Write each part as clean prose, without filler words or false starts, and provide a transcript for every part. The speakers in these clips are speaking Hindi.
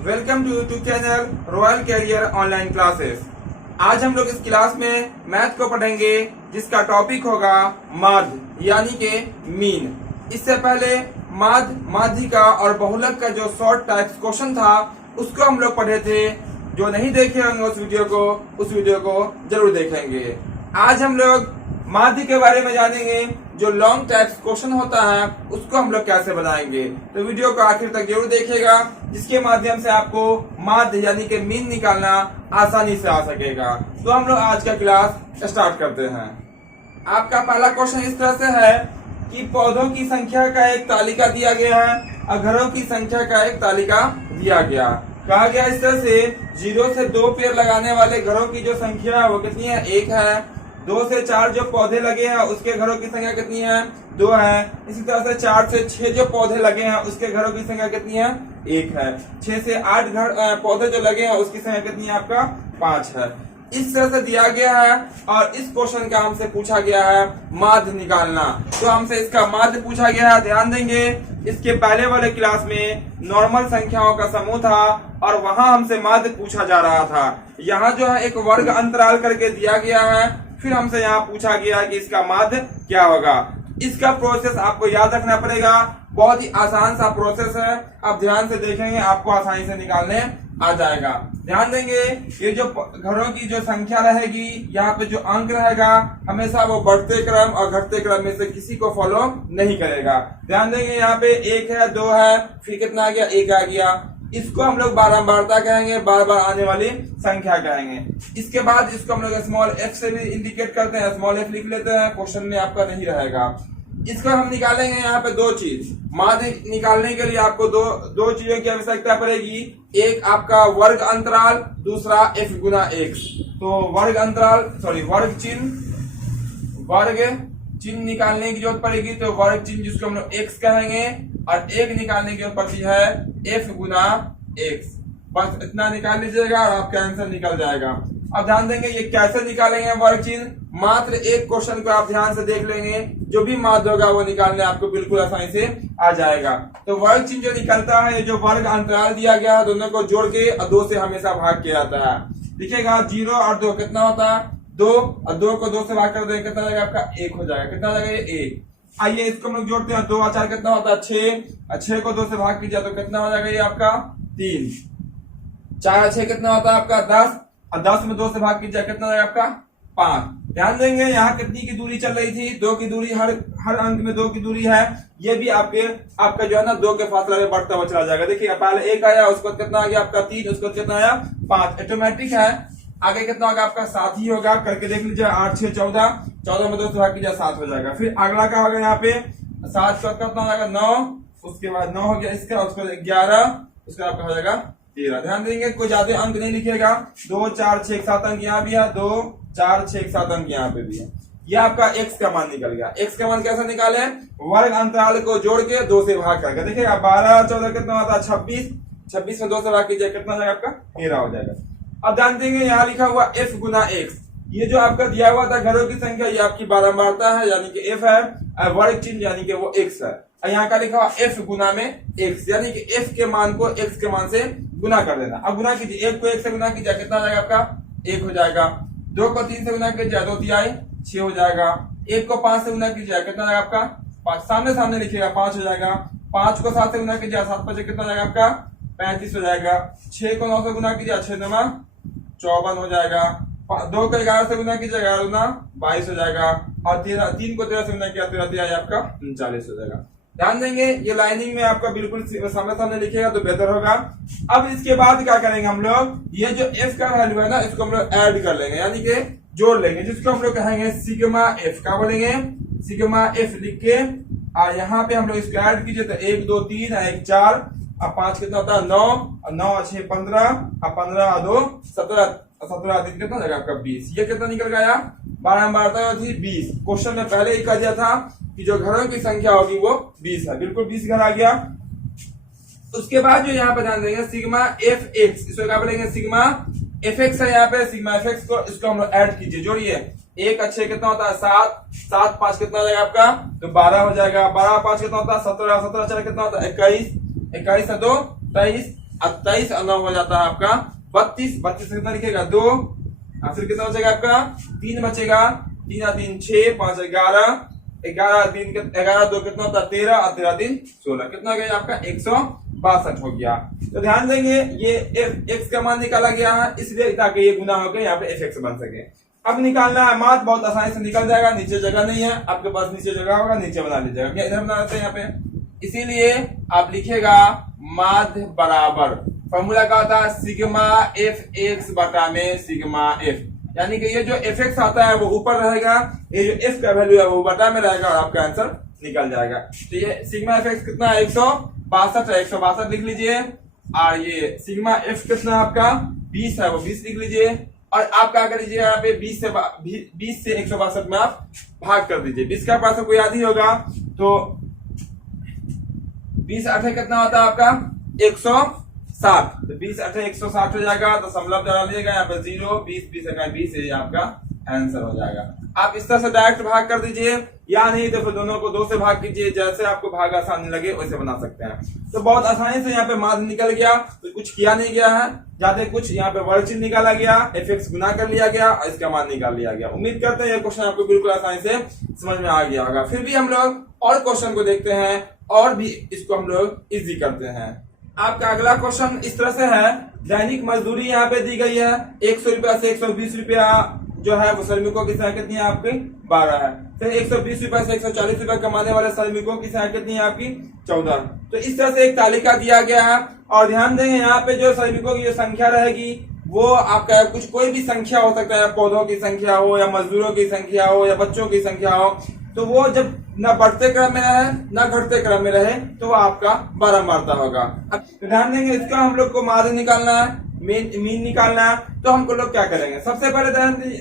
Welcome to YouTube channel royal career online classes. आज हम लोग इस क्लास में मैथ को पढ़ेंगे जिसका टॉपिक होगा माध्य यानी के मीन। इससे पहले माध्य, माध्यिका और बहुलक का जो शॉर्ट टाइप्स क्वेश्चन था उसको हम लोग पढ़े थे। जो नहीं देखे होंगे उस वीडियो को जरूर देखेंगे। आज हम लोग माध्य के बारे में जानेंगे। जो लॉन्ग टाइप्स क्वेश्चन होता है उसको हम लोग कैसे बनाएंगे, तो वीडियो को आखिर तक जरूर देखिएगा, जिसके माध्यम से आपको माध्य यानी कि मीन निकालना आसानी से आ सकेगा। तो हम लोग आज का क्लास स्टार्ट करते हैं। आपका पहला क्वेश्चन इस तरह से है कि पौधों की संख्या का एक तालिका दिया गया है और घरों की संख्या का एक तालिका दिया गया। कहा गया इस तरह से 0 से 2 पेड़ लगाने वाले घरों की जो संख्या है वो कितनी है, 1 है। 2 से 4 जो पौधे लगे हैं उसके घरों की संख्या कितनी है, 2 है। इसी तरह से 4 से 6 जो पौधे लगे हैं उसके घरों की संख्या कितनी है, 1 है। 6 से 8 घर पौधे जो लगे हैं उसकी संख्या कितनी है, आपका 5 है। इस तरह से दिया गया है और इस क्वेश्चन का हमसे पूछा गया है माध्य निकालना। तो हमसे इसका माध्य पूछा गया है। ध्यान देंगे, इसके पहले वाले क्लास में नॉर्मल संख्याओं का समूह था और वहां हमसे माध्य पूछा जा रहा था। यहाँ जो है एक वर्ग अंतराल करके दिया गया है, फिर हमसे यहाँ पूछा गया कि इसका माध्य क्या होगा। इसका प्रोसेस आपको याद रखना पड़ेगा, बहुत ही आसान सा प्रोसेस है। आप ध्यान से देखेंगे आपको आसानी से निकालने आ जाएगा। ध्यान देंगे, ये जो घरों की जो संख्या रहेगी, यहाँ पे जो अंक रहेगा हमेशा वो बढ़ते क्रम और घटते क्रम में से किसी को फॉलो नहीं करेगा। ध्यान देंगे, यहाँ पे 1 है, 2 है, फिर कितना आ गया, 1 आ गया। इसको हम लोग बारंबारता कहेंगे, बार बार आने वाली संख्या कहेंगे। इसके बाद इसको हम लोग स्मॉल f से भी इंडिकेट करते हैं, स्मॉल f लिख लेते हैं, क्वेश्चन में आपका नहीं रहेगा। इसको हम निकालेंगे यहाँ पे 2 चीज। माध्य निकालने के लिए आपको दो चीजों की आवश्यकता पड़ेगी। एक आपका वर्ग अंतराल, दूसरा f गुना x। तो वर्ग चिन्ह निकालने की जरूरत पड़ेगी। तो वर्ग चिन्ह जिसको हम लोग x कहेंगे और 1 निकालने की जरूरत पड़ती है f गुना x। बस इतना निकाल लीजिएगा और आपका आंसर निकल जाएगा। अब ध्यान देंगे ये कैसे निकालेंगे वर्ग चिन्ह। मात्र एक क्वेश्चन को आप ध्यान से देख लेंगे, जो भी माध्य होगा वो निकालने आपको बिल्कुल आसानी से आ जाएगा। तो वर्ग चिन्ह जो निकलता है, जो वर्ग अंतराल दिया गया है दोनों को जोड़ के और 2 से हमेशा भाग किया जाता है। देखिएगा 0 और 2 कितना होता है, 2, और 2 को 2 से भाग कर देंगे कितना जाएगा, आपका 1 हो जाएगा। कितना जाएगा, ये 1। आइए इसको हम लोग जोड़ते हैं। 2 और 4 कितना होता है, 6, और 6 को 2 से भाग कीजिए तो कितना हो जाएगा, ये आपका 3। 4 और 6 कितना होता है, आपका 10, और 10 में 2 से भाग कीजिए कितना हो जाएगा, आपका 5। ध्यान देंगे यहाँ कितनी की दूरी चल रही थी, 2 की दूरी, हर अंक में 2 की दूरी है। ये भी आपका जो है ना 2 के फासले में बढ़ता हुआ चला जाएगा। देखिए पहले 1 आया, उसको कितना आ गया, आपका 3, उसको कितना आया, 5। ऑटोमेटिक है। आगे कितना होगा, आपका 7 ही होगा। करके देख लीजिए, 8, 6, 14, 14 में 2 से भाग कीजिए 7 हो जाएगा। फिर अगला का होगा, यहाँ पे 7 का कितना हो जाएगा, 9, उसके बाद 9 हो गया इसका, उसको 11, उसका आपका हो जाएगा 13। ध्यान देंगे कोई ज्यादा अंक नहीं लिखेगा। 2, 4, 6, 7 अंक यहाँ भी है, 2, 4, 6, 7 अंक यहाँ पे भी है। ये आपका x का मान निकल गया। x का मान कैसे निकाले, वर्ग अंतराल को जोड़ के 2 से भाग करके। देखिएगा 12, 14 कितना होता है, 26, 26 में 2 से भाग कीजिए कितना हो जाएगा, आपका 13 हो जाएगा। अब ध्यान देंगे यहाँ लिखा हुआ f गुना x, ये जो आपका दिया हुआ था घरों की संख्या, ये आपकी बारंबारता है यानी कि f है। वर्ग चिन्ह यानी कि वो x है। यहाँ का लिखा हुआ f गुना में x, यानी कि f के मान को x के मान से गुना कर देना। अब गुना कीजिए, 1 को 1 से गुना कीजिए कितना हो जाएगा, आपका 1 हो जाएगा। 2 को 3 से गुना कीजिए, 2 3 6 हो जाएगा। 1 को 5 से गुना कीजिए कितना हो जाएगा, आपका 5। सामने लिखिएगा 5 हो जाएगा। 5 को 7 से गुना कीजिए, 7 5 कितना हो जाएगा, आपका 35 हो जाएगा। 6 को 9 से गुना कीजिए, 6 9 54 हो जाएगा। 2 को 11 से गुना कीजिए, 11 गुना 22 हो जाएगा। और 3 को 13 से गुना किया, 13 आपका 39 हो जाएगा। ध्यान देंगे ये लाइनिंग में आपका बिल्कुल सामने लिखेगा तो बेहतर होगा। अब इसके बाद क्या करेंगे हम लोग, ये जो f का वैल्यू है ना, इसको हम लोग ऐड कर लेंगे यानी कि जोड़ लेंगे, जिसको हम लोग कहेंगे सिग्मा f। क्या बोलेंगे, सिग्मा f लिख के और यहाँ पे हम लोग इसको ऐड कीजिए तो 1 2 3 1 4 और 5 कितना होता है, 9, और 9 और 6 15, और 15 और 2 17, 17 3 कितना जाएगा, आपका 20। ये कितना निकल गया, बारंबारता थी 20। क्वेश्चन में पहले ही कह दिया था कि जो घरों की संख्या होगी वो 20 है, बिल्कुल 20 घर आ गया। उसके बाद जो यहाँ पे ध्यान देंगे सिग्मा fx, इसको क्या बोलेंगे, सिग्मा fx है। यहाँ पे सिग्मा fx को इसको हम लोग ऐड कीजिए, जोड़िए। 1 अच्छे कितना होता है, 7, 7 5 कितना हो जाएगा, आपका तो 12 हो जाएगा। 12 5 कितना होता है, 17, 17 4 कितना होता है, 21, 21 से 2 23, 28 और 9 हो जाता है आपका 32। 32 से कितना लिखेगा 2, फिर कितना बचेगा आपका 3 बचेगा, 3 और 3 6, 5 11, 11 3 11 2 कितना होता है 13 और 13 3 16, कितना हो गया आपका 162 हो गया। तो ध्यान देंगे ये x का मान निकाला गया है, इसलिए ताकि ये गुना होकर यहाँ पे fx बन सके। अब निकालना है माध्य, बहुत आसानी से निकल जाएगा। नीचे जगह नहीं है आपके पास, नीचे जगह होगा नीचे बना लीजिएगा, क्या इधर बना देते हैं यहाँ पे। इसीलिए आप लिखेगा माध्य बराबर, फॉर्मूला का होता है सिग्मा एफ एक्स बटा में सिग्मा एफ, यानी कि ये जो एफ एक्स आता है वो ऊपर रहेगा, ये जो एफ का वैल्यू है वो बटा में रहेगा और आपका आंसर निकल जाएगा। तो ये सिग्मा एफ एक्स कितना है 162 है, 162 लिख लीजिए। और ये सिग्मा एफ कितना है आपका 20 है, वो 20 लिख लीजिए। और आप क्या कर लीजिए यहाँ पे 20 से 162 में आप भाग कर दीजिए। 20 का पास आपको याद ही होगा, तो 20 8 कितना होता है आपका 160, तो 20 8 160 हो जाएगा। तो दशमलव डाल लीजिएगा यहाँ पे 0, 20 20 20 ये आपका आंसर हो जाएगा। आप इस तरह से डायरेक्ट भाग कर दीजिए, या नहीं तो फिर दोनों को 2 से भाग कीजिए, जैसे आपको भाग आसानी लगे वैसे बना सकते हैं। तो बहुत आसानी से यहाँ पे माध्य निकल गया, तो कुछ किया नहीं गया है ज्यादा कुछ, यहाँ पे वर्ग चिन्ह निकाला गया, एफ एक्स गुना कर लिया गया और इसका मान निकाल लिया गया। उम्मीद करते हैं ये क्वेश्चन आपको बिल्कुल आसानी से समझ में आ गया होगा। फिर भी हम लोग और क्वेश्चन को देखते हैं और भी इसको हम लोग इजी करते हैं। आपका अगला क्वेश्चन इस तरह से है, दैनिक मजदूरी यहाँ पे दी गई है 100 रुपया से 120 रुपया जो है वो श्रमिकों की संख्या कितनी है आपकी 12 है। फिर 120 रुपया से 140 रुपया कमाने वाले श्रमिकों की संख्या कितनी है आपकी 14। तो इस तरह से एक तालिका दिया गया है, और ध्यान देंगे यहाँ पे जो श्रमिकों की जो संख्या रहेगी वो आपका कुछ कोई भी संख्या हो सकता है, पौधों की संख्या हो या मजदूरों की संख्या हो या बच्चों की संख्या हो, तो वो जब न बढ़ते क्रम में रहे न घटते क्रम में रहे तो वो आपका बारंबारता होगा। अब ध्यान देंगे इसका हम लोग को माध्य निकालना है, मीन निकालना है। तो हमको लोग क्या करेंगे, सबसे पहले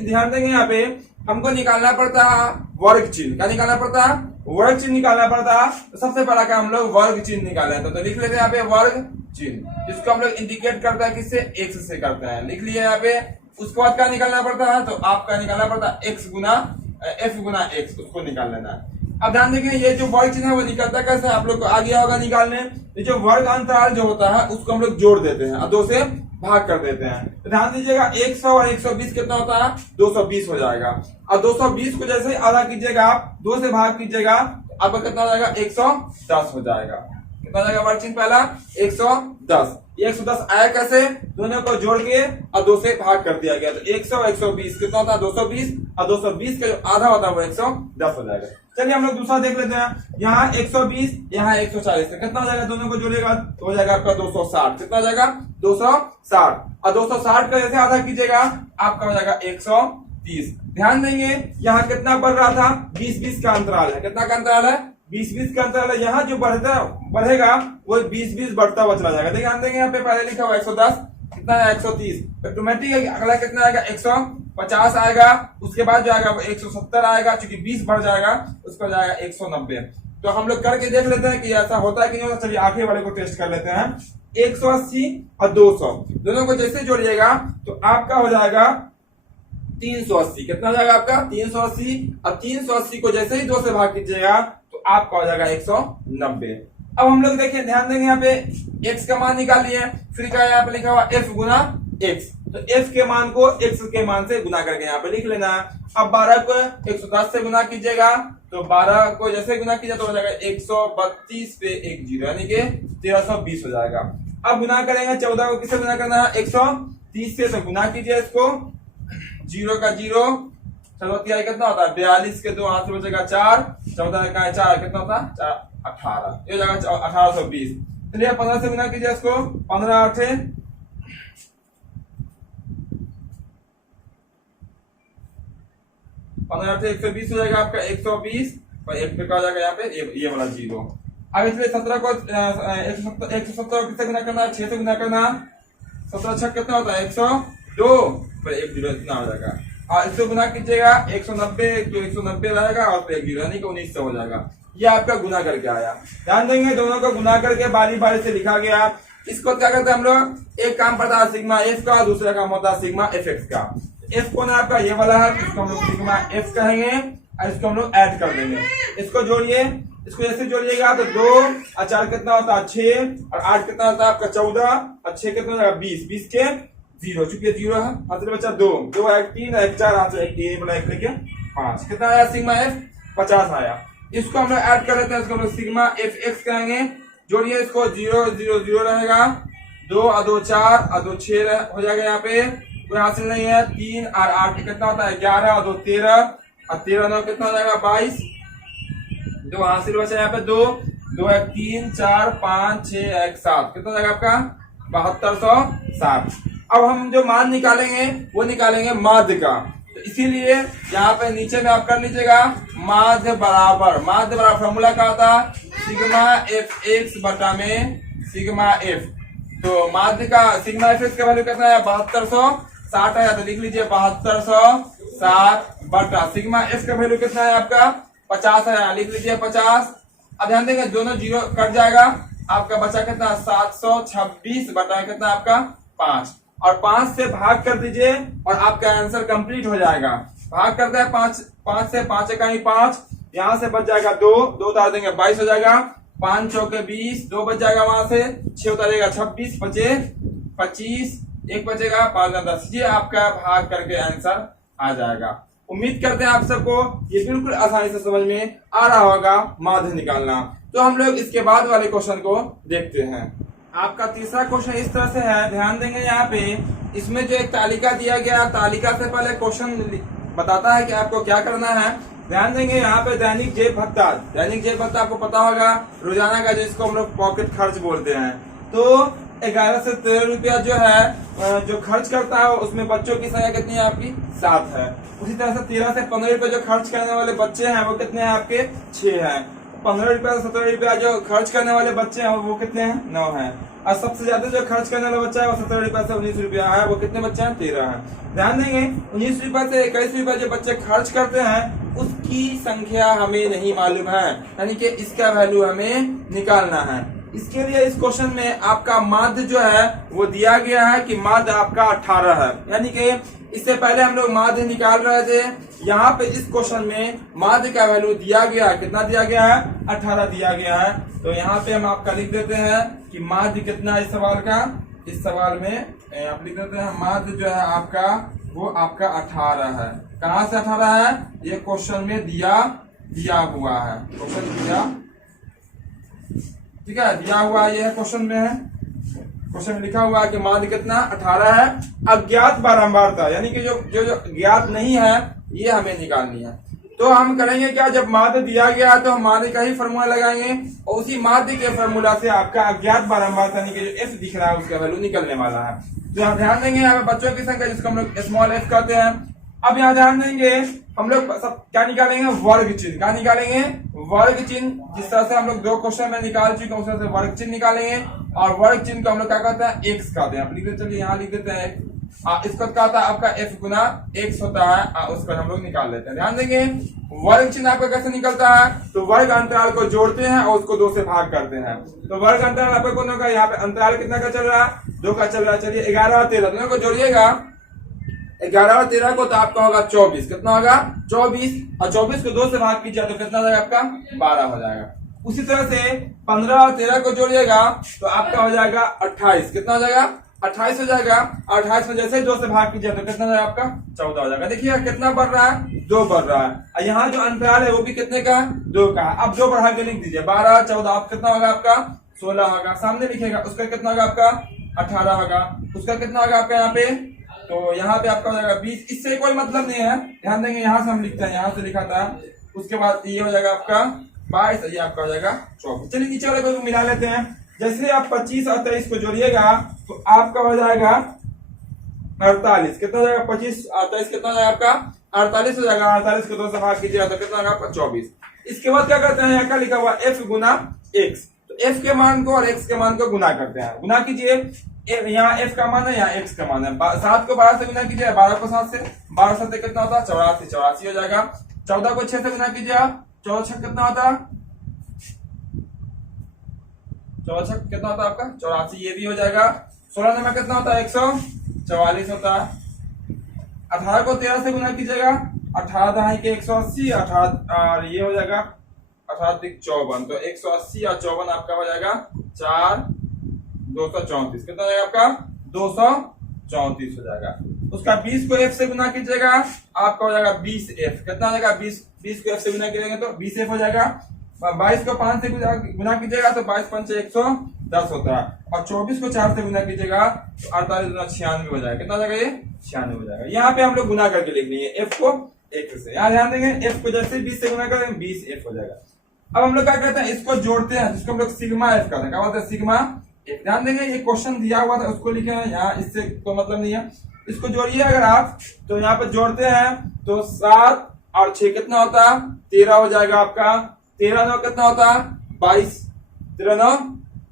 ध्यान देंगे यहाँ पे हमको निकालना पड़ता है वर्ग चिन्ह। क्या निकालना पड़ता है वर्ग चिन्ह निकालना पड़ता है। तो सबसे पहला क्या हम लोग वर्ग चिन्ह निकाले, तो लिख लेते हैं यहाँ पे वर्ग चिन्ह, जिसको हम लोग इंडिकेट करता है किससे एक्स से करते हैं, लिख लिया यहाँ पे। उसके बाद क्या निकालना पड़ता है, तो आपका निकालना पड़ता है एक्स गुना एफ गुना एक्स, उसको निकाल लेना है। अब ध्यान देखिए ये जो वर्ग चिन्ह है वो निकलता कैसे, आप लोग को आ गया होगा निकालने। ये जो वर्ग अंतराल जो होता है उसको हम लोग जोड़ देते हैं और 2 से भाग कर देते हैं। तो ध्यान दीजिएगा 100 और 120 कितना होता है 220 हो जाएगा। और 220 को जैसे ही आधा कीजिएगा आप 2 से भाग कीजिएगा तो आपका कितना हो जाएगा 110 हो जाएगा। कितना हो जाएगा वर्ग चिन्ह पहला 110। 110 आया कैसे, दोनों को जोड़ के और 2 से भाग कर दिया गया। तो 100 120 कितना होता है 220, और 220 का जो आधा होता है वो 110 हो जाएगा। चलिए हम लोग दूसरा देख लेते हैं। यहाँ 120 यहाँ 140, तो कितना हो जाएगा, दोनों को जोड़ेगा तो हो जाएगा आपका 260। कितना हो जाएगा 260, और 260 का जैसे आधा कीजिएगा आपका हो जाएगा 130। ध्यान देंगे यहाँ कितना बढ़ रहा था 20-20 का अंतराल है। कितना का अंतराल है 20-20 का अंतराल है। यहाँ जो बढ़ेगा वो 20-20 बढ़ता हुआ चला जाएगा। ध्यान देंगे यहाँ पे पहले लिखा हुआ 110, कितना है 130, ऑटोमेटिक अगला कितना आएगा 150 आएगा। उसके बाद जो आएगा वो 170 आएगा, क्योंकि 20 बढ़ जाएगा उसको जाएगा 190। तो हम लोग करके देख लेते हैं कि ऐसा होता है कि नहीं होता। चलिए आखिरी वाले को टेस्ट कर लेते हैं। 180 और 200 दोनों को जैसे जोड़िएगा तो आपका हो जाएगा 380। कितना हो जाएगा आपका 380, और 380 को जैसे ही 2 से भाग कीजिएगा तो आपका हो जाएगा 190। अब हम लोग देखिए ध्यान देंगे यहाँ पे x का मान निकाल लिए, फिर क्या यहाँ पे लिखा हुआ f गुना x, तो f के मान को x के मान से गुना करके यहाँ पे लिख लेना है। अब 12 को 110 से गुना कीजिएगा तो 12 को जैसे गुना कीजिए तो हो जाएगा 132 पे 1 जीरो, यानी कि 1320 हो जाएगा। अब गुना करेंगे 14 को किससे गुना करना है 130 से, तो गुना कीजिए इसको, 0 का 0, चलो कितना होता है 42 के 2 हाथ से बचेगा 4, 14 का 4 कितना होता है 4 18, ये हो जाएगा 1820। चलिए 15 से गुना कीजिए इसको, 15 8 15 8 120 हो जाएगा आपका 120, और एक पे हो जाएगा यहाँ पे ये वाला 0। अब इसलिए 17 को 170 किससे गुना करना है 6 से गुना करना, 17 6 कितना होता है 102 पर 1 0 इतना हो जाएगा। और इससे गुना कीजिएगा 190, तो 190 रहेगा और फिर 1 0 यानी कि 1900 हो जाएगा। ये आपका गुना करके आया। ध्यान देंगे दोनों को गुना करके बारी बारी से लिखा गया। इसको क्या करते हैं हम लोग, एक काम पड़ता है सिग्मा एफ का, दूसरा काम होता है सिग्मा एफ एक्स का। एफ कौन है आपका ये वाला है, इसको हम लोग सिग्मा एफ कहेंगे और इसको हम लोग ऐड कर देंगे। इसको जोड़िए, इसको जैसे जोड़िएगा तो 2 और 4 कितना होता है 6 और 8 कितना होता है आपका 14 और 6 कितना होगा 20, 20 के 0, चूंकि 0 है हाथ से बचा 2, 2 1 3 1 4 हाथ से 1 बना 1 लेके 5, कितना आया सिग्मा एफ 50 आया। इसको हम लोग ऐड कर लेते हैं, इसको हम लोग सिग्मा एफ एक्स कहेंगे। जोड़िए इसको 0 0 0 रहेगा, 2 और 2 4 और 2 6 हो जाएगा। यहाँ पे कोई हासिल नहीं है। 3 और 8 कितना होता है 11 और 2 13 और 13 9 कितना हो जाएगा 22, 2 हासिल बचा यहाँ पे 2 2 1 3 4 5 6 1 7, कितना हो जाएगा आपका 7260। अब हम जो मान निकालेंगे वो निकालेंगे माध्य का, तो इसीलिए यहाँ पे नीचे में आप कर लीजिएगा माध्य बराबर फॉर्मूला क्या होता है सिग्मा एफ एक्स बटा में सिग्मा एफ। तो माध्य का सिग्मा एफ एक्स का वैल्यू कितना है 7260 है, तो लिख लीजिए 7260 बटा सिग्मा एफ का वैल्यू कितना है आपका 50 है, लिख लीजिए 50। अब ध्यान देंगे दोनों जीरो कट जाएगा, आपका बचा कितना 726 बटा कितना आपका 5, और 5 से भाग कर दीजिए और आपका आंसर कंप्लीट हो जाएगा। भाग करते हैं 5 से 5 का ही 5, यहाँ से बच जाएगा 2 उतार देंगे 22 हो जाएगा, 5 चौके 20, 2 बच जाएगा वहां से, 6 उतारेगा 26, बचे 25, 1 बचेगा 5 10, ये आपका भाग करके आंसर आ जाएगा। उम्मीद करते हैं आप सबको ये बिल्कुल आसानी से समझ में आ रहा होगा माध्य निकालना। तो हम लोग इसके बाद वाले क्वेश्चन को देखते हैं। आपका तीसरा क्वेश्चन इस तरह से है, ध्यान देंगे यहाँ पे इसमें जो एक तालिका दिया गया, तालिका से पहले क्वेश्चन बताता है कि आपको क्या करना है। ध्यान देंगे यहाँ पे दैनिक जेब भत्ता आपको पता होगा रोजाना का, जिसको हम लोग पॉकेट खर्च बोलते हैं। तो 11 से 13 रुपया जो है जो खर्च करता है उसमें बच्चों की संख्या कितनी है आपकी 7 है। उसी तरह से 13 से 15 रुपया जो खर्च करने वाले बच्चे हैं वो कितने हैं आपके 6 हैं। 15 रुपया से 17 रुपया जो खर्च करने वाले बच्चे हैं वो कितने हैं 9 हैं। और सबसे ज्यादा जो खर्च करने वाला बच्चा है वो 17 रुपया से 19 रुपया है, वो कितने बच्चे हैं 13 हैं। ध्यान देंगे 19 रुपया से 21 रुपया जो बच्चे खर्च करते हैं उसकी संख्या हमें नहीं मालूम है, यानी कि इसका वैल्यू हमें निकालना है। इसके लिए इस क्वेश्चन में आपका माध्य जो है वो दिया गया है कि माध्य आपका 18 है, यानी कि इससे पहले हम लोग माध्य निकाल रहे थे। यहाँ पे इस क्वेश्चन में माध्य का वैल्यू दिया गया है, कितना दिया गया है 18 दिया गया है। तो यहाँ पे हम आपका लिख देते हैं कि माध्य कितना है इस सवाल का, इस सवाल में आप लिख देते हैं माध्य जो है आपका वो आपका 18 है। कहाँ से 18 है ये क्वेश्चन में दिया हुआ है, क्वेश्चन दिया, ठीक है दिया हुआ ये है क्वेश्चन में है, क्वेश्चन में लिखा हुआ है कि माध्य कितना 18 है। अज्ञात बारंबारता यानी कि जो ज्ञात नहीं है ये हमें निकालनी है। तो हम करेंगे क्या, जब माध्य दिया गया तो हम माध्य का ही फॉर्मूला लगाएंगे और उसी माध्य के फॉर्मूला से आपका अज्ञात बारंबारता यानी कि जो एफ दिख रहा है उसका वैल्यू निकलने वाला है। तो यहाँ ध्यान देंगे यहाँ पे बच्चों की संख्या जिसको हम लोग स्मॉल एफ कहते हैं। अब यहाँ ध्यान देंगे हम लोग सब क्या निकालेंगे वर्ग चिन्ह, क्या निकालेंगे वर्ग चिन्ह। जिस तरह से हम लोग 2 क्वेश्चन में निकाल चुके हैं उस तरह से वर्ग चिन्ह निकालेंगे, और वर्ग चिन्ह को हम लोग क्या कहते हैं एक्स कहते हैं। आप लिख देते चलिए यहाँ लिख देते हैं इसको क्या होता है आपका एफ गुना एक्स होता है, उसको हम लोग निकाल लेते हैं। ध्यान देंगे वर्ग चिन्ह आपका कैसे निकलता है, तो वर्ग अंतराल को जोड़ते हैं और उसको 2 से भाग करते हैं। तो वर्ग अंतराल आपका कौन होगा, यहाँ पे अंतराल कितना का चल रहा है 2 का चल रहा है। चलिए 11 और 13 दोनों को जोड़िएगा, 11 और 13 को तो आपका होगा 24, कितना होगा 24, और 24 को 2 से भाग कीजिए तो कितना हो जाएगा आपका 12 हो जाएगा। उसी तरह से 15 और 13 को जोड़िएगा तो आपका हो जाएगा 28, कितना हो जाएगा 28 हो जाएगा। 28 में जैसे ही 2 से भाग कीजिए तो कितना हो जाएगा आपका 14 हो जाएगा। देखिए कितना बढ़ रहा है 2 बढ़ रहा है, और यहाँ जो अंतराल है वो भी कितने का 2 का। अब 2 बढ़ा के लिख दीजिए 12 14, आप कितना होगा आपका 16 होगा। सामने लिखेगा उसका कितना होगा आपका 18 होगा, उसका कितना होगा आपका यहाँ पे, तो यहाँ पे आपका हो जाएगा 20। इससे कोई मतलब नहीं है, ध्यान देंगे यहाँ से हम लिखते हैं, यहाँ से लिखा था, उसके बाद ये हो जाएगा आपका 22, ये आपका हो जाएगा 24। चलिए नीचे वाले को मिला लेते हैं। जैसे आप 25 और 23 को जोड़िएगा तो आपका हो जाएगा 48, कितना हो जाएगा 25 और 23 कितना हो जाएगा आपका 48 हो जाएगा। 48 को 2 से भाग कीजिएगा तो कितना होगा आपका 24। इसके बाद क्या करते हैं, यहाँ क्या लिखा हुआ एफ गुना एक्स, तो एफ के मान को और एक्स के मान को गुना करते हैं। गुना कीजिए, यहाँ एफ का मान है यहाँ एक्स का मान है। 7 को 12 से गुना कीजिए, 12 को 7 से, 12 7 कितना होता है 84, 84 हो जाएगा। 14 को 6 से गुना कीजिए, 14 6 कितना होता है 14 6 कितना होता है आपका 84, ये भी हो जाएगा। 16 नंबर कितना होता है 144 होता है। 18 को 13 से गुना कीजिएगा, 18 दहाई के 180, 18 और ये हो जाएगा 18×54, तो 180 और 54 आपका हो जाएगा 4 234। कितना हो जाएगा आपका 234 हो जाएगा। उसका 20 को f से गुना कीजिएगा, आपका हो जाएगा 20f। कितना हो जाएगा 20 को f से गुना करेंगे तो 20f हो जाएगा। 22 को 5 से गुना कीजिएगा तो 22 5 110 होता है, और 24 को 4 से गुना कीजिएगा तो 48 गुना 96 हो जाएगा। कितना हो जाएगा ये 96 हो जाएगा। यहाँ पे हम लोग गुना करके लिख लेंगे f को 1 से। यहाँ ध्यान देंगे f को जैसे 20 से गुना करेंगे 20f हो जाएगा। अब हम लोग क्या कहते हैं, इसको जोड़ते हैं जिसको हम लोग सिग्मा f कहते हैं। क्या बोलते हैं सिग्मा f। ध्यान देंगे ये क्वेश्चन दिया हुआ था उसको लिखे हैं यहाँ, इससे कोई मतलब नहीं है। इसको जोड़िए अगर आप, तो यहाँ पे जोड़ते हैं तो 7 और 6 कितना होता है 13 हो जाएगा आपका। 13 9 कितना होता है 22, 13 9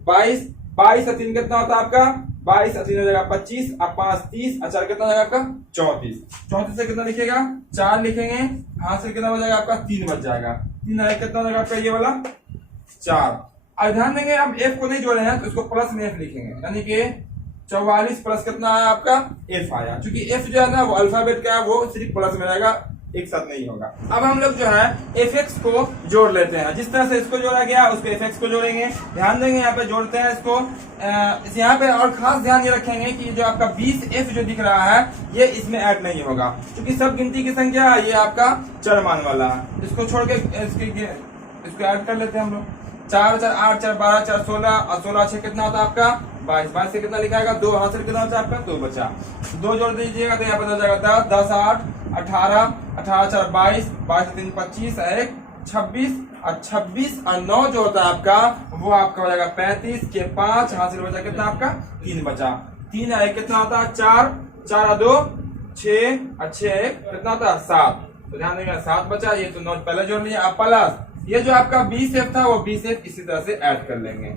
22, 22 और 3 कितना होता है आपका 22 और 3 हो जाएगा 25 और 5 30 और 4 कितना हो जाएगा आपका 34। 34 से कितना लिखेगा 4 लिखेंगे, हाथ से कितना हो जाएगा आपका 3 बच जाएगा। 3 कितना हो जाएगा आपका ये वाला 4। और ध्यान देंगे हम f को नहीं जोड़े हैं तो उसको प्लस में f लिखेंगे, यानी कि 44 प्लस कितना आया आपका f आया। क्योंकि f जो है ना वो अल्फाबेट का है, वो सिर्फ प्लस में रहेगा, एक साथ नहीं होगा। अब हम लोग जो है fx को जोड़ लेते हैं। जिस तरह से इसको जोड़ा गया उसको fx को जोड़ेंगे। ध्यान देंगे यहाँ पे जोड़ते हैं इसको, यहाँ पे और खास ध्यान ये रखेंगे कि जो आपका 20f जो दिख रहा है ये इसमें ऐड नहीं होगा, क्योंकि सब गिनती की संख्या है, ये आपका चर मान वाला है। इसको छोड़ के इसको ऐड कर लेते हैं हम लोग। 4 4 8 4 12 4 16 और 16 6 कितना होता है आपका 22। 22 से कितना लिखाएगा 2, हाथ से कितना होता है आपका 2 बचा। 2 जोड़ दीजिएगा तो यहाँ पर हो जाएगा 10 10 8 18 18 4 22 22 3 25 1 26 और 26 और 9 जो होता है आपका वो आपका हो जाएगा 35 के 5, हाथ से बचा कितना आपका 3 बचा। 3 और 1 कितना होता है 4, 4 और 2 6 और 6 कितना होता है 7। तो ध्यान देंगे 7 बचा, ये तो 9 पहले जोड़ लिया। अब प्लस ये जो आपका 20f था वो 20f इसी तरह से ऐड कर लेंगे।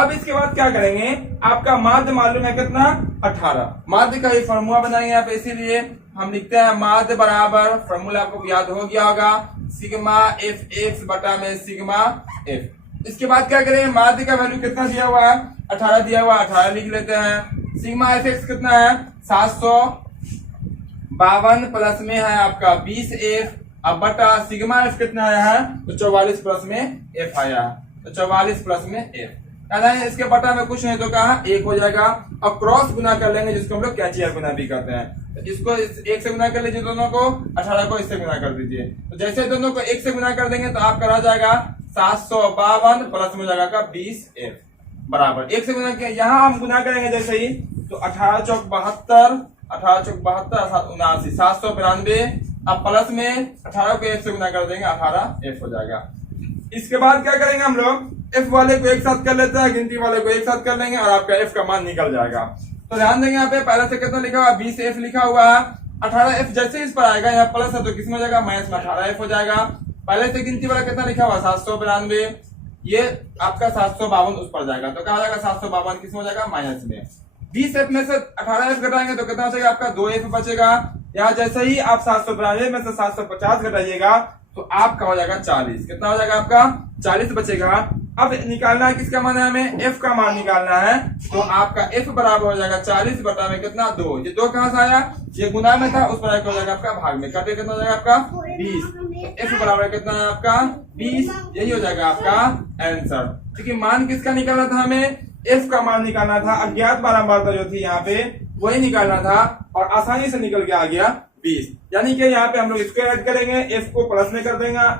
अब इसके बाद क्या करेंगे, आपका माध्य मालूम है कितना 18। माध्य का ये फॉर्मूला बनाएंगे यहाँ पे, इसीलिए हम लिखते हैं माध्य बराबर, फॉर्मूला आपको याद हो गया होगा, सिग्मा fx बटा में सिग्मा f। इसके बाद क्या करेंगे, माध्य का वैल्यू कितना दिया हुआ है 18 दिया हुआ, 18 लिख लेते हैं। सिग्मा fx कितना है 752 प्लस में है आपका 20f, अब बटा सिग्मा f कितना आया है तो 44 प्लस में f आया है, तो 44 प्लस में f। इसके बटा में कुछ नहीं तो कहा 1 हो जाएगा। अब क्रॉस गुना कर लेंगे जिसको हम लोग कैचियर गुना भी करते हैं। तो इसको 1 से गुना कर लीजिए दोनों को, 18 को इससे गुना कर दीजिए। तो जैसे दोनों को 1 से गुना कर देंगे तो आपका रह जाएगा 752 प्लस में जाएगा 20f बराबर 1 से गुना किया। यहाँ हम गुना करेंगे जैसे ही तो 18 चौक 72, 18 चौक 72 7 79 792। अब प्लस में 18 को 1 से गुना कर देंगे 18f हो जाएगा। इसके बाद क्या करेंगे हम लोग, f वाले को एक साथ कर लेते हैं, गिनती वाले को एक साथ कर लेंगे और आपका f का मान निकल जाएगा। तो ध्यान देंगे यहाँ पे पहले से कितना लिखा हुआ 20f लिखा हुआ है, 18f जैसे इस पर आएगा यहाँ प्लस है तो किसमें हो जाएगा माइनस में 18f हो जाएगा। पहले से गिनती वाला कितना लिखा हुआ 792, ये आपका 752 उस पर जाएगा, तो क्या हो जाएगा 752 किसमें हो जाएगा माइनस में। 20f में से 18f घटाएंगे तो कितना हो जाएगा आपका 2f बचेगा। यहाँ जैसे ही आप 792 में से 750 घटाइएगा तो आपका हो जाएगा 40। कितना हो जाएगा आपका 40 बचेगा। अब निकालना है किसका मान है, हमें f का मान निकालना है। तो आपका f बराबर हो जाएगा 40 बटा में कितना 2। ये 2 कहां से आया, ये गुना में था, उस पर हो जाएगा आपका भाग में, कटे कितना हो जाएगा आपका 20। तो f बराबर कितना है आपका 20, यही हो जाएगा आपका आंसर। क्योंकि मान किसका निकालना था, हमें f का मान निकालना था। अज्ञात बारंबारता जो थी यहाँ पे वही निकालना था और आसानी से निकल के आ गया 20। यानी कि यहाँ पे हम लोग इसको ऐड करेंगे, f को प्लस में कर देना।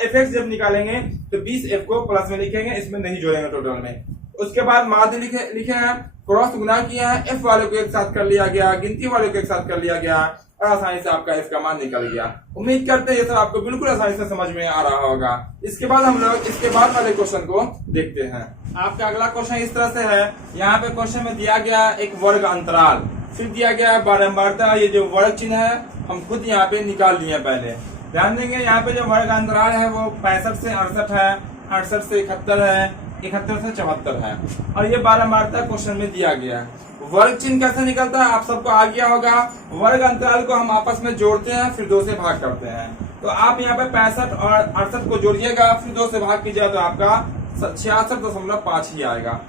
fx जब निकालेंगे तो 20f को प्लस में लिखेंगे, इसमें नहीं जोड़ेंगे टोटल में। उसके बाद माध्य लिखे हैं, क्रॉस गुना किया है, f वाले को एक साथ कर लिया गया, गिनती वाले को एक साथ कर लिया गया और आसानी से आपका f का मान निकल गया। उम्मीद करते हैं ये सब आपको बिल्कुल आसानी से समझ में आ रहा होगा। इसके बाद हम लोग इसके बाद वाले क्वेश्चन को देखते हैं। आपका अगला क्वेश्चन इस तरह से है, यहाँ पे क्वेश्चन में दिया गया एक वर्ग अंतराल, फिर दिया गया बारंबारता। ये जो वर्ग चिन्ह है हम खुद यहाँ पे निकाल लिए पहले। ध्यान देंगे यहाँ पे जो वर्ग अंतराल है वो 65 से 68 है, 68 से 71 है, 71 से 74 है और ये बारंबारता क्वेश्चन में दिया गया है। वर्ग चिन्ह कैसे निकलता है आप सबको आ गया होगा। वर्ग अंतराल को हम आपस में जोड़ते हैं फिर 2 से भाग करते हैं। तो आप यहाँ पे 65 और 68 को जोड़िएगा फिर 2 से भाग कीजिएगा तो आपका 66.5 ही आएगा।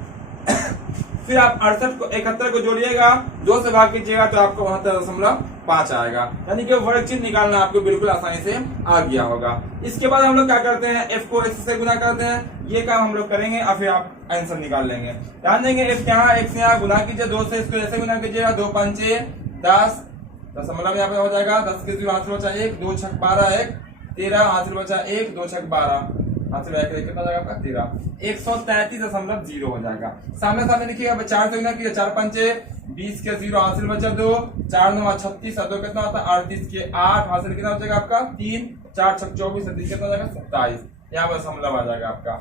फिर आप 68 को 71 को जोड़िएगा 2 से भाग कीजिएगा तो आपको 69.5 5 आएगा, यानी कि वर्ग चिन्ह निकालना आपको बिल्कुल आसानी से आ गया होगा। इसके बाद हम लोग क्या करते हैं, f को x से गुना करते हैं, ये काम हम लोग करेंगे और फिर आप आंसर निकाल लेंगे। ध्यान देंगे f यहाँ x यहाँ गुना कीजिए 2 से, इसको ऐसे गुना कीजिएगा 2 पंचे 10, दशमलव यहाँ पे हो जाएगा 10 के 0 हासिल बचा 1, 2 छक 12 1 13 हासिल बचा 1, 2 छक 12 हासिल बचा 1, कितना जाएगा आपका 13, 133.0 हो जाएगा। सामने सामने लिखिएगा 4 से गुना कीजिए 4 पंचे 20 के 0 हासिल बचा 2, 4 9 36 और 2 कितना होता है 38 के 8 हासिल कितना हो जाएगा आपका 3, 4 छक 24 30 कितना हो जाएगा 27, यहाँ पर दशमलव आ जाएगा आपका।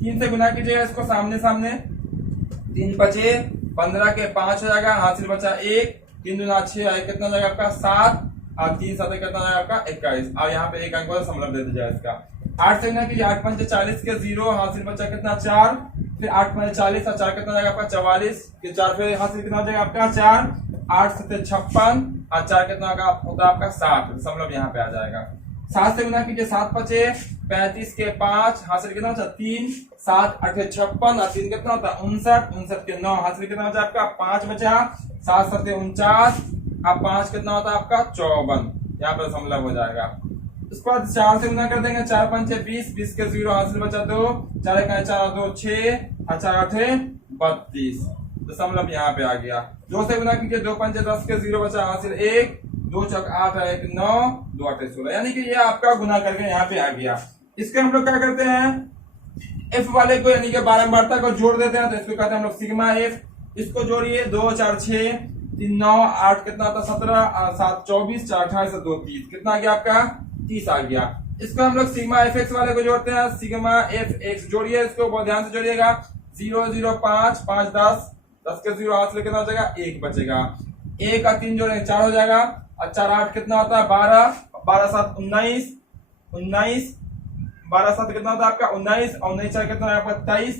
3 से गुना कीजिएगा इसको सामने सामने, 3 बचे 15 के 5 हो जाएगा, हासिल बचा 1, 3 दूना 6 कितना हो जाएगा आपका 7 और 3 7 कितना हो जाएगा आपका 21, और यहाँ पे एक अंक को दशमलव दे दीजिए इसका। 8 से गुना कीजिए 8 पंचे 40 के 0 हासिल बचा कितना 4, फिर 8 पंचे 40 और 4 कितना हो जाएगा आपका 44 के 4 फिर हासिल कितना हो जाएगा आपका 4, 8 7 56 और 4 कितना होता है आपका 60, दशमलव यहाँ पे आ जाएगा। 7 से गुना कीजिए 7 बचे 35 के 5 हासिल कितना होता है 3, 7 8 56 और 3 कितना होता है 59, 59 के 9 हासिल कितना होता है आपका 5 बचा, 7 7 49 अब 5 कितना होता है आपका 54, यहाँ पर दशमलव हो जाएगा। उसके बाद 4 से गुना कर देंगे 4 पंचे 20, 20 के 0 हासिल बचा 2, 4 1 4 2 6 और 4 8 32, दशमलव यहाँ पे आ गया। 2 से गुना कीजिए 2 पंचे 10 के 0 बचा हासिल 1, 2 चौक 8 1 9 2 8 16, यानी कि ये आपका गुना करके यहाँ पे आ गया। इसके हम लोग क्या करते हैं, f वाले को यानी कि बारंबारता को जोड़ देते हैं, तो इसको कहते हैं हम लोग सिग्मा f। इसको जोड़िए 2 4 6 3 9 8 कितना आता 17 7 24 4 28 2 30, कितना आ गया आपका 30 आ गया। इसको हम लोग सिग्मा एफ एक्स वाले को जोड़ते हैं, सिग्मा एफ एक्स जोड़िए, इसको बहुत ध्यान से जोड़िएगा 0 0 5 5 10 10 के 0 हासिल कितना हो जाएगा 1 बचेगा, 1 और 3 जोड़ेंगे 4 हो जाएगा, और 4 8 कितना होता है 12, 12 7 19 19 12 7 कितना होता है आपका 19 और 19 4 कितना है आपका 23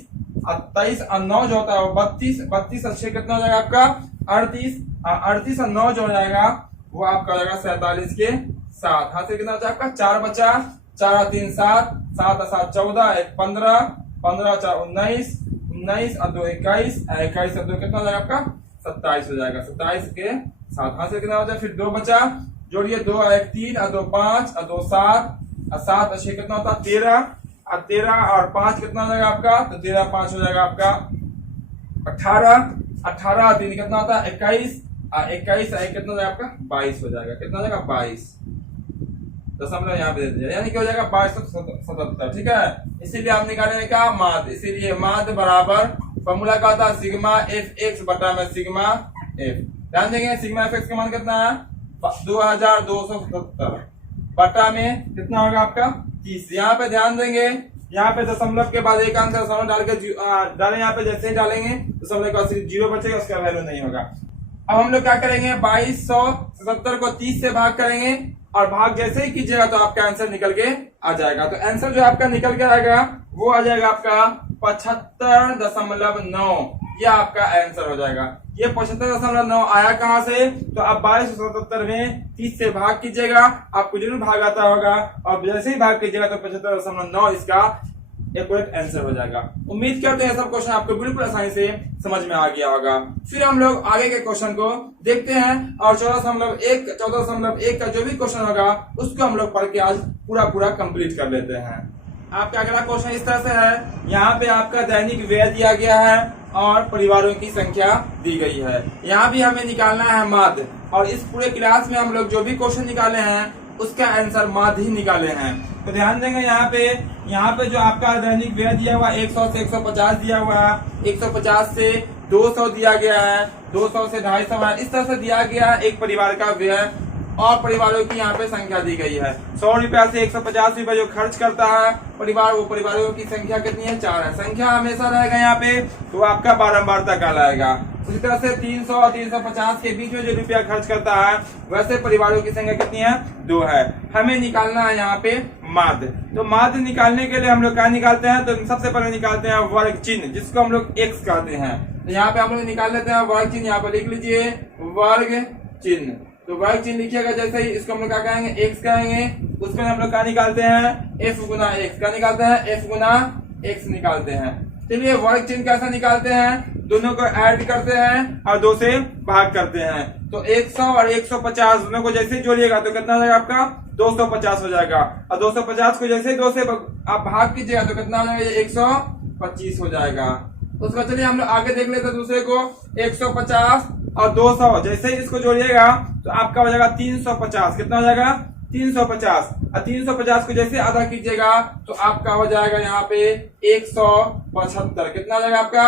और 23 और 9 जो होता है 32, 32 और 6 कितना हो जाएगा आपका 38, 38 और 9 जो हो जाएगा वो आपका हो जाएगा 47 के 7, हासिल कितना हो जाएगा आपका 4 बचा, 4 और 3 7, 7 और 7 14 1 15, 15 और 4 19, 19 और 2 21, 21 और 2 कितना हो जाएगा आपका 27 हो जाएगा, 27 के 7 हासिल कितना हो जाएगा। फिर 2 बचा, जोड़िए 2 और 1 3 और 2 5 और 2 7 और 7 और 6 कितना होता है 13 और 13 और 5 कितना हो जाएगा आपका, तो 13 5 हो जाएगा आपका 18, 18 और 3 कितना होता है 21 और 21 और 1 कितना हो जाएगा आपका 22 हो जाएगा, कितना हो जाएगा 22, दशमलव यहाँ पे दे दीजिए, यानी कि हो जाएगा 2277, ठीक है। इसीलिए आप निकालेंगे क्या माध्य, इसीलिए माध्य बराबर फॉर्मूला का था सिग्मा एफ एक्स बटा में सिग्मा एफ। ध्यान देंगे सिग्मा एफ एक्स का मान कितना है 2277 बटा में कितना होगा आपका 30। यहाँ पे ध्यान देंगे, यहाँ पे दशमलव के बाद एक अंक दशमलव डाल के डालें, यहाँ पे जैसे ही डालेंगे दशमलव के बाद सिर्फ 0 बचेगा, उसका वैल्यू नहीं होगा। अब हम लोग क्या करेंगे 2277 को 30 से भाग करेंगे और भाग जैसे ही कीजिएगा तो आपका आंसर निकल के आ जाएगा। तो आंसर जो आपका निकल के आएगा वो आ जाएगा आपका 75.9, ये आपका आंसर हो जाएगा। ये 75.9 आया कहां से, तो आप 2277 में 30 से भाग कीजिएगा, आपको जरूर भाग आता होगा, और जैसे ही भाग कीजिएगा तो 75.9 इसका एक्यूरेट आंसर हो जाएगा। उम्मीद करते हैं सब क्वेश्चन आपको बिल्कुल आसानी से समझ में आ गया होगा। फिर हम लोग आगे के क्वेश्चन को देखते हैं और 14.1 का जो भी क्वेश्चन होगा उसको हम लोग पढ़ के आज पूरा कंप्लीट कर लेते हैं। आपका अगला क्वेश्चन इस तरह से है, यहाँ पे आपका दैनिक व्यय दिया गया है और परिवारों की संख्या दी गई है। यहाँ भी हमें निकालना है माध्य, और इस पूरे क्लास में हम लोग जो भी क्वेश्चन निकाले हैं उसका आंसर माध्य ही निकाले हैं। तो ध्यान देंगे यहाँ पे जो आपका दैनिक व्यय दिया हुआ 100 से 150 दिया हुआ है, 150 से 200 दिया गया है, 200 से 250 है, इस तरह से दिया गया है एक परिवार का व्यय, और परिवारों की यहाँ पे संख्या दी गई है। 100 रुपया से 150 रुपया जो खर्च करता है परिवार, वो परिवारों की संख्या कितनी है 4 है। संख्या हमेशा रहेगा यहाँ पे, तो आपका बारंबारता कहलाएगा। उसी तरह से 300 और 350 के बीच में जो रुपया खर्च करता है वैसे परिवारों की संख्या कितनी है 2 है। हमें निकालना है यहाँ पे माध्य। तो माध्य निकालने के लिए हम लोग क्या निकालते हैं, तो सबसे पहले निकालते हैं वर्ग चिन्ह, जिसको हम लोग x कहते हैं। तो यहाँ पे हम लोग निकाल लेते हैं वर्ग चिन्ह, यहाँ पे लिख लीजिए वर्ग चिन्ह। तो वर्ग चिन्ह लिखिएगा जैसे ही, इसको हम लोग क्या कहेंगे x कहेंगे, उसमें हम लोग क्या निकालते हैं f गुना x, क्या निकालते हैं f गुना x निकालते हैं। चलिए वर्ग चिन्ह कैसा निकालते हैं, दोनों को ऐड करते हैं और 2 से भाग करते हैं। तो 100 और 150 दोनों को जैसे जोड़िएगा तो कितना हो जाएगा आपका 250 हो जाएगा, और 250 को जैसे 2 से आप भाग कीजिएगा तो कितना हो जाएगा 125 हो जाएगा। उसका चलिए हम लोग आगे देख लेते हैं दूसरे को। 150 और 200 जैसे ही इसको जोड़िएगा तो आपका हो जाएगा 350। कितना हो जाएगा 350, और 350 को जैसे आधा कीजिएगा तो आपका हो जाएगा यहाँ पे 175। कितना हो जाएगा आपका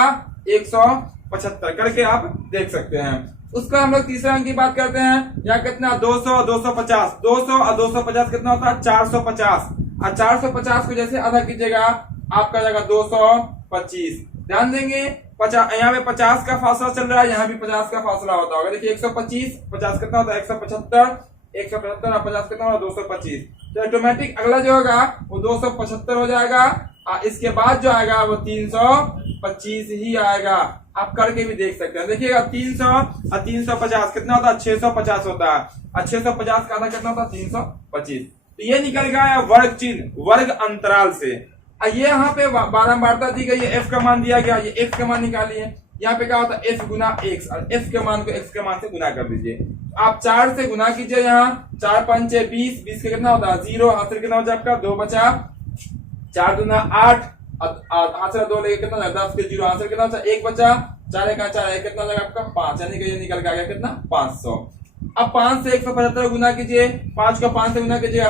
175 करके आप देख सकते हैं। उसका हम लोग तीसरा अंक की बात करते हैं। यहाँ कितना 200 और 250, 200 और 250 कितना होता है 450, और 450 को जैसे आधा कीजिएगा आपका जाएगा 225। ध्यान देंगे 50, यहाँ पे 50 का फासला चल रहा है, यहाँ भी 50 का फासला होता होगा। देखिए 125, 50 कितना होता है 175, 175 और 50 कितना होगा 225। तो ऑटोमेटिक अगला जो होगा वो 275 हो जाएगा, और इसके बाद जो आएगा वो 325 ही आएगा। आप करके भी देख सकते हैं। देखिएगा 300 और 350 कितना होता है 650 होता है, और 650 का आधा कितना होता है 325। तो ये निकल गया वर्ग चिन्ह वर्ग अंतराल से। ये यहाँ पे बारंबारता दी गई है, एफ का मान दिया गया, ये एक्स का मान निकालिए। यहाँ पे क्या होता है एफ गुना एक्स, और एफ के मान को एक्स के मान से गुना कर दीजिए। आप 4 से गुना कीजिए, यहाँ 4 5 6 20, 20 का कितना होता है 0, हाथ कितना हो जाए आपका 2 बचा, 4 दूना 8, हाथ से 2 लेके कितना 10 के 0, हाथ से कितना होता है 1 बचा, 4 1 4 1 कितना लगा आपका 5, यानी कि ये निकल के आ गया कितना 500। अब 5 से 175 गुना कीजिए, 5 को 5 से गुना कीजिए,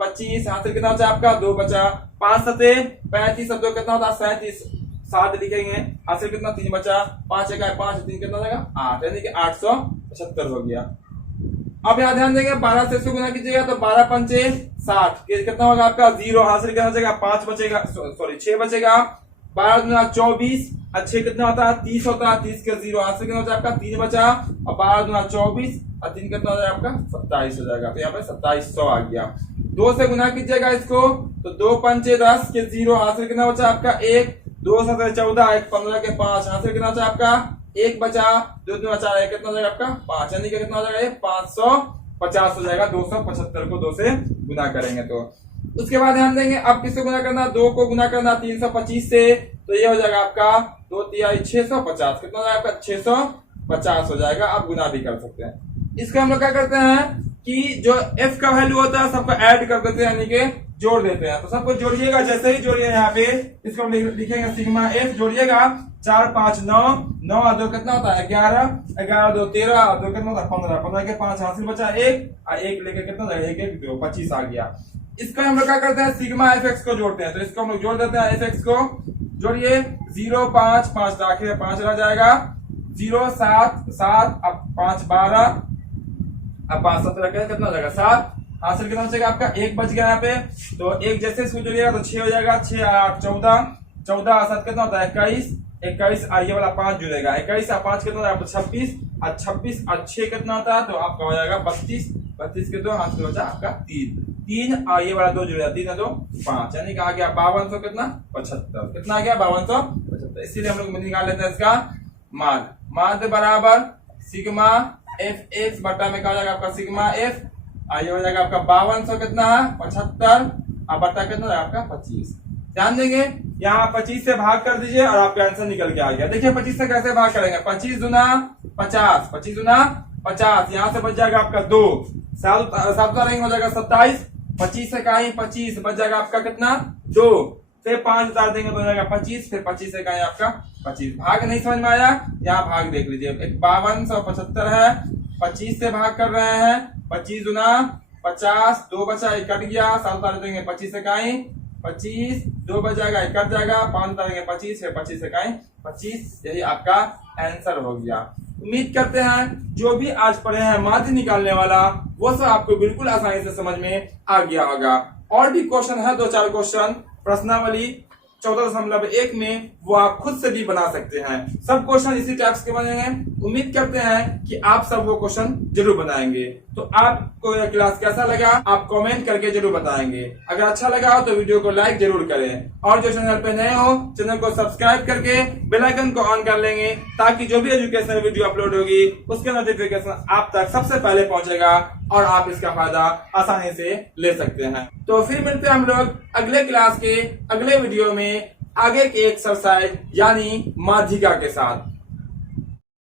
25, हाथ से कितना होता है आपका 2 बचा, 5 7 35, अब 2 कितना होता है 37, 7 लिखेंगे, हाथ से कितना 3 बचा, 5 1 5 3 कितना लगा 8, यानी कि 875 हो गया। अब यहाँ ध्यान देंगे 12 से 100 गुना कीजिएगा तो 12 पंचे 60, कितना होगा आपका 0, हाथ से कितना बचेगा 5 बचेगा, सॉरी 6 बचेगा, 12 गुना 24, अच्छे कितना होता है 30 होता है, 30 के 0, हाथ से कितना होता है आपका 3 बचा, और 12 गुना 24 और 3 कितना हो जाएगा आपका 27 हो जाएगा। तो यहाँ पे 2700 आ गया। 2 से गुना कीजिएगा इसको तो 2 पंचे 10 के 0, हाथ से कितना बचा आपका 1, 2 7 14, 1 15 के 5, हाथ से कितना बचा आपका 1 बचा, 2 2 4 1 कितना हो जाएगा आपका 5, यानी कि कितना हो जाएगा 550 हो जाएगा। 275 को 2 से गुना करेंगे तो। उसके बाद ध्यान देंगे अब किसको गुना करना, 2 को गुना करना 325 से, तो ये हो जाएगा आपका 2 तिहाई 650, कितना हो जाएगा आपका 650 हो जाएगा। आप गुना भी कर सकते हैं। इसका हम लोग क्या करते हैं कि जो f का वैल्यू होता है सबको ऐड कर देते हैं, यानी कि जोड़ देते हैं। तो सबको जोड़िएगा, जैसे ही जोड़िए यहाँ पे इसको हम लिखेंगे सिग्मा f, जोड़िएगा 4 5 9, 9 और 2 कितना होता है 11, 11 2 13 और 2 कितना होता है 15, 15 के 5 हासिल बचा 1, और 1 लेके कितना हो जाएगा 1 1 2 25 आ गया। इसका हम लोग क्या करते हैं सिग्मा fx को जोड़ते हैं, तो इसको हम लोग जोड़ देते हैं। fx को जोड़िए 0 5 5 आखिर 5 रह जाएगा, 0 7 7, अब 5 12, अब 5 7 रखें कितना हो जाएगा 7, हासिल कितना बचेगा आपका 1 बच गया यहाँ पे। तो 1 जैसे इसको जोड़िएगा तो 6 हो जाएगा, 6 8 14, 14 और 7 कितना होता है 21, 21 और ये वाला 5 जुड़ेगा, 21 और 5 कितना होता है 26, और 26 और 6 कितना होता है तो आपका हो जाएगा 32, 32 के 2 हाथ से बचा आपका 3 और ये वाला 2 जुड़ेगा, 3 और 2 5, यानी कि आ गया 5200 कितना 75, कितना आ गया 5275। इसीलिए हम लोग निकाल लेते हैं इसका माध्य बराबर सिग्मा एफ एक्स बटा में क्या हो जाएगा आपका सिग्मा एफ, ये हो जाएगा आपका 5200 कितना है 75, और बटा कितना है आपका 25। ध्यान देंगे यहाँ 25 से भाग कर दीजिए और आपका आंसर निकल के आ गया। देखिए 25 से कैसे भाग करेंगे, 25 दूना 50, 25 दूना 50, यहाँ से बच जाएगा आपका 2, 7 रहेंगे हो जाएगा 27, 25 से कहीं 25 बच जाएगा आपका कितना 2, फिर 5 उतार देंगे तो हो जाएगा 25, फिर 25 से कहीं आपका 25। भाग नहीं समझ में आया, यहाँ भाग देख लीजिए, 5275 है, 25 से भाग कर रहे हैं, 25 गुना 50, 2 बचा 1 कट गया, 7 उतार देंगे 25 से कहीं 25, 2 बच जाएगा 1 कट जाएगा, 5 उतारेंगे 25, फिर 25 से कहीं 25, यही आपका आंसर हो गया। उम्मीद करते हैं जो भी आज पढ़े हैं माध्य निकालने वाला वो सब आपको बिल्कुल आसानी से समझ में आ गया होगा। और भी क्वेश्चन है 2-4 क्वेश्चन प्रश्नावली 14.1 में, वो आप खुद से भी बना सकते हैं। सब क्वेश्चन इसी टाइप्स के बने हैं। उम्मीद करते हैं कि आप सब वो क्वेश्चन जरूर बनाएंगे। तो आपको यह क्लास कैसा लगा आप कमेंट करके जरूर बताएंगे। अगर अच्छा लगा हो तो वीडियो को लाइक जरूर करें, और जो चैनल पे नए हो चैनल को सब्सक्राइब करके बेल आइकन को ऑन कर लेंगे, ताकि जो भी एजुकेशनल वीडियो अपलोड होगी उसके नोटिफिकेशन आप तक सबसे पहले पहुंचेगा और आप इसका फायदा आसानी से ले सकते हैं। तो फिर मिलते हैं हम लोग अगले क्लास के अगले वीडियो में। आगे के एक्सरसाइज यानी माध्यिका के साथ।